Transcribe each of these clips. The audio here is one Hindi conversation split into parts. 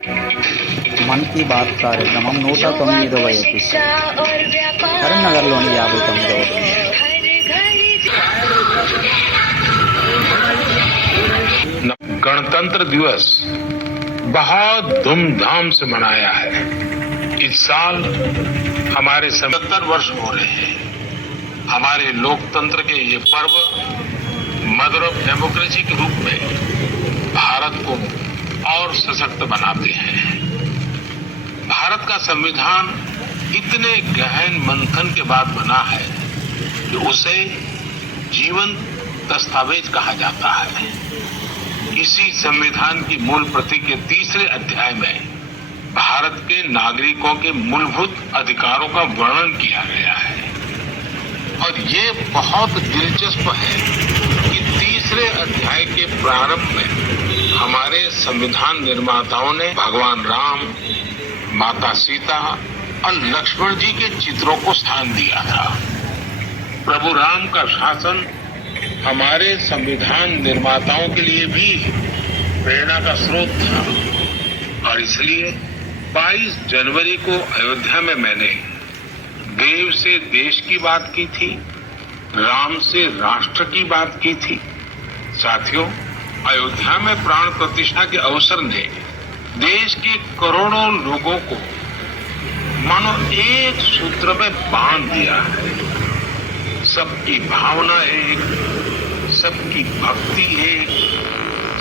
మన్ కీ బాత్ కార్యక్రమం 109వ ఎపిసోడ్ కరీంనగర్లోని 59వ गणतंत्र दिवस बहुत धूमधाम से मनाया है। इस साल हमारे 77 वर्ष हो रहे हैं। हमारे लोकतंत्र के ये पर्व मदर ऑफ डेमोक्रेसी के रूप में भारत को और सशक्त बनाते हैं। भारत का संविधान इतने गहन मंथन के बाद बना है कि उसे जीवन दस्तावेज कहा जाता है। इसी संविधान की मूल प्रति के तीसरे अध्याय में भारत के नागरिकों के मूलभूत अधिकारों का वर्णन किया गया है और ये बहुत दिलचस्प है कि तीसरे अध्याय के प्रारंभ में हमारे संविधान निर्माताओं ने भगवान राम, माता सीता और लक्ष्मण जी के चित्रों को स्थान दिया था। प्रभु राम का शासन हमारे संविधान निर्माताओं के लिए भी प्रेरणा का स्रोत था और इसलिए 22 जनवरी को अयोध्या में मैंने देव से देश की बात की थी, राम से राष्ट्र की बात की थी। साथियों, अयोध्या में प्राण प्रतिष्ठा के अवसर ने देश के करोड़ों लोगों को मानो एक सूत्र में बांध दिया है। सबकी भावना एक, सबकी भक्ति एक,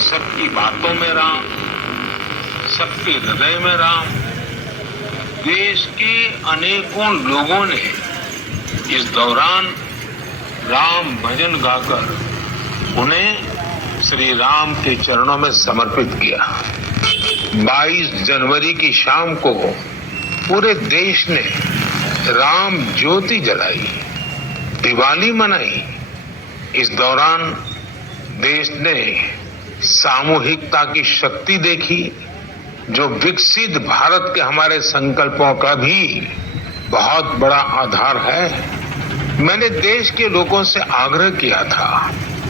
सबकी बातों में राम, सबके हृदय में राम। देश के अनेकों लोगों ने इस दौरान राम भजन गाकर उन्हें श्री राम के चरणों में समर्पित किया। 22 जनवरी की शाम को पूरे देश ने राम ज्योति जलाई, दिवाली मनाई। इस दौरान देश ने सामूहिकता की शक्ति देखी, जो विकसित भारत के हमारे संकल्पों का भी बहुत बड़ा आधार है। मैंने देश के लोगों से आग्रह किया था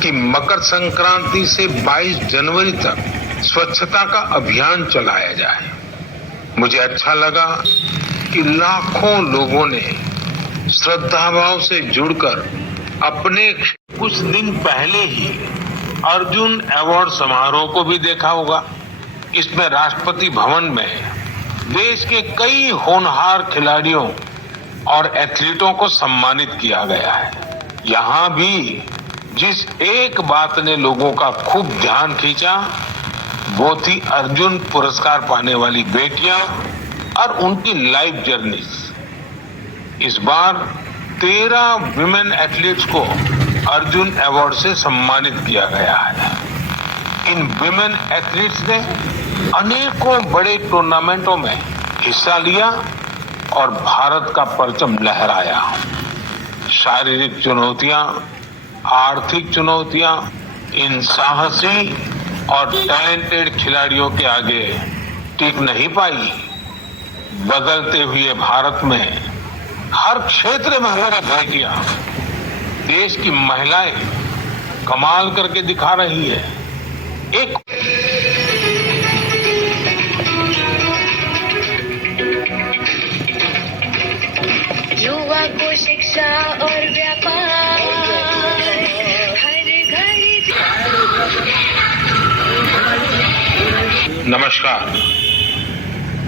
कि मकर संक्रांति से 22 जनवरी तक स्वच्छता का अभियान चलाया जाए। मुझे अच्छा लगा कि लाखों लोगों ने श्रद्धा भाव से जुड़कर अपने कुछ दिन पहले ही अर्जुन अवार्ड समारोह को भी देखा होगा। इसमें राष्ट्रपति भवन में देश के कई होनहार खिलाड़ियों और एथलीटों को सम्मानित किया गया है। यहाँ भी जिस एक बात ने लोगों का खूब ध्यान खींचा वो थी अर्जुन पुरस्कार पाने वाली बेटियां और उनकी लाइफ जर्नीज। इस बार 13 विमेन एथलीट्स को अर्जुन अवार्ड से सम्मानित किया गया है। इन विमेन एथलीट्स ने अनेकों बड़े टूर्नामेंटों में हिस्सा लिया और भारत का परचम लहराया। शारीरिक चुनौतियां, आर्थिक चुनौतियां इन साहसी और टैलेंटेड खिलाड़ियों के आगे टिक नहीं पाई। बदलते हुए भारत में हर क्षेत्र में हमारी बेटियां, देश की महिलाएं कमाल करके दिखा रही है। एक युवा को शिक्षा और व्यापार हर घर। नमस्कार।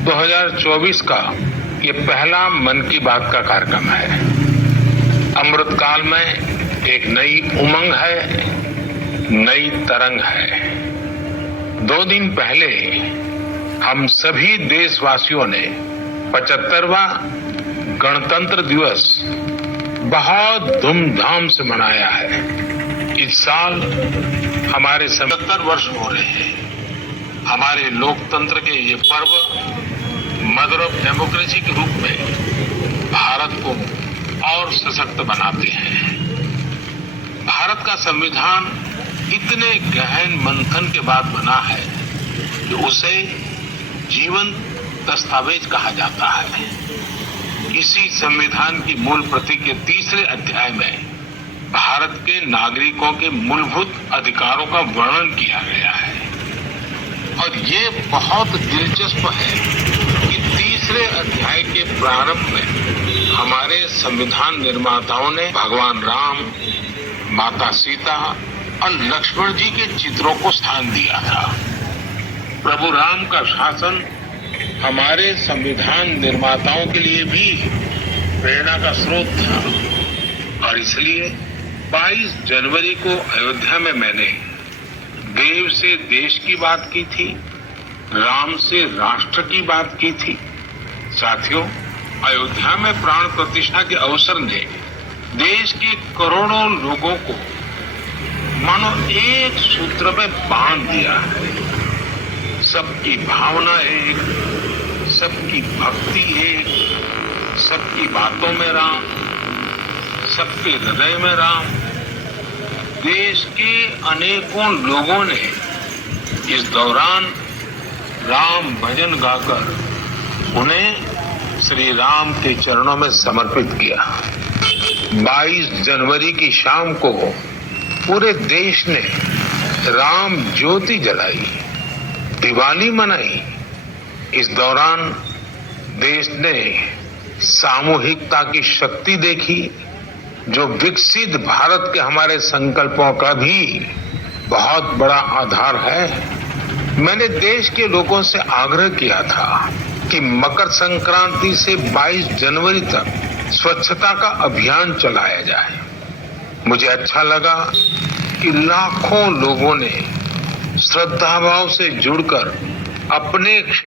2024 का ये पहला मन की बात का कार्यक्रम है। अमृतकाल में एक नई उमंग है, नई तरंग है। 2 दिन पहले हम सभी देशवासियों ने 75वां गणतंत्र दिवस बहुत धूमधाम से मनाया है। इस साल हमारे 77 वर्ष हो रहे हैं। हमारे लोकतंत्र के ये पर्व मदर ऑफ डेमोक्रेसी के रूप में भारत को और सशक्त बनाते हैं। भारत का संविधान इतने गहन मंथन के बाद बना है कि उसे जीवन दस्तावेज कहा जाता है। इसी संविधान की मूल प्रति के तीसरे अध्याय में भारत के नागरिकों के मूलभूत अधिकारों का वर्णन किया गया है और ये बहुत दिलचस्प है कि तीसरे अध्याय के प्रारंभ में हमारे संविधान निर्माताओं ने भगवान राम, माता सीता और लक्ष्मण जी के चित्रों को स्थान दिया था। प्रभु राम का शासन हमारे संविधान निर्माताओं के लिए भी प्रेरणा का स्रोत था और इसलिए 22 जनवरी को अयोध्या में मैंने देव से देश की बात की थी, राम से राष्ट्र की बात की थी। साथियों, अयोध्या में प्राण प्रतिष्ठा के अवसर ने देश के करोड़ों लोगों को मानो एक सूत्र में बांध दिया है। सबकी भावना एक, सबकी भक्ति एक, सबकी बातों में राम, सबके हृदय में राम। देश के अनेकों लोगों ने इस दौरान राम भजन गाकर उन्हें श्री राम के चरणों में समर्पित किया। 22 जनवरी की शाम को पूरे देश ने राम ज्योति जलाई, दिवाली मनाई। इस दौरान देश ने सामूहिकता की शक्ति देखी, जो विकसित भारत के हमारे संकल्पों का भी बहुत बड़ा आधार है। मैंने देश के लोगों से आग्रह किया था कि मकर संक्रांति से 22 जनवरी तक स्वच्छता का अभियान चलाया जाए। मुझे अच्छा लगा कि लाखों लोगों ने श्रद्धाभाव से जुड़कर अपने